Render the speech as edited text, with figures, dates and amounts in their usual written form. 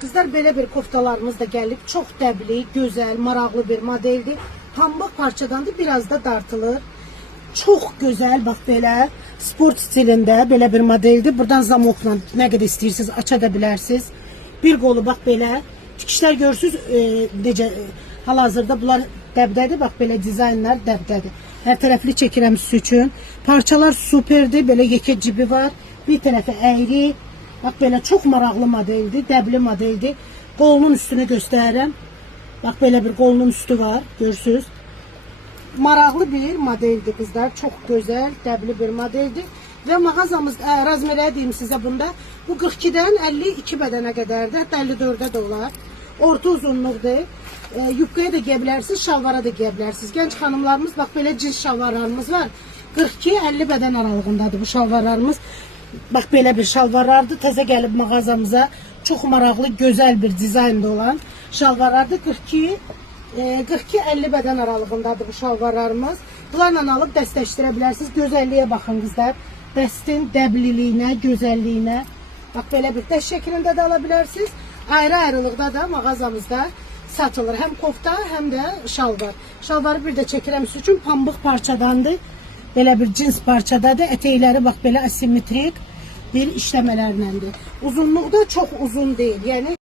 Kızlar, belə bir koftalarımız da gəlib. Çox dəbli, gözəl, maraqlı bir modeldir. Pambıq parçadandır, biraz da dartılır. Çox gözəl, bax belə sport stilində belə bir modeldir. Buradan zamokla nə qədər istəyirsiniz aça da bilərsiniz. Bir qolu bax belə. Tikişlər görürsünüz, necə hal-hazırda bunlar dəbdədir. Bax belə dizaynlar dəbdədir. Hər tərəfli çəkirəm sizin üçün. Parçalar superdir. Belə yekə cibi var. Bir tərəfi əyri. Bax belə çox maraqlı modeldir, dəbli modeldir. Qolunun üstünü göstərirəm. Bax belə bir qolunun üstü var, görürsünüz. Maraqlı bir modeldir qızlar, çox gözəl, dəbli bir modeldir. Və mağazamız, razmerə deyim sizə bunda, bu 42-dən 52 bədənə qədərdir, hətta 54-də də olar. Orta uzunluqdur. Yubkaya da giyə bilərsiniz, şalvara da giyə bilərsiniz. Gənc xanımlarımız, bax belə cins şalvarlarımız var. 42-50 bədən aralığındadır bu şalvarlarımız. Bax belə bir şalvarlardır. Təzə gəlib mağazamıza. Çox maraqlı, gözəl bir dizaynda olan şalvarlardır. 42-50 bədən aralığındadır bu şalvarlarımız. Bunlarla alıb dəstləşdirə bilərsiniz. Gözəlliyə baxın qızlar. Dəstin dəbliliyinə, gözəlliyinə. Bax belə bir dəst şəklində də ala bilərsiniz. Ayrı-ayrılıqda da mağazamızda satılır. Həm kofta, həm də şalvar. Şalvarı bir də çəkirəm sizin üçün. Pambıq parçadandır. Belə bir cins parçadadır. Ətəkləri bax belə asimetrik bir işləmələrləndir. Uzunluğu da çox uzun deyil. Yəni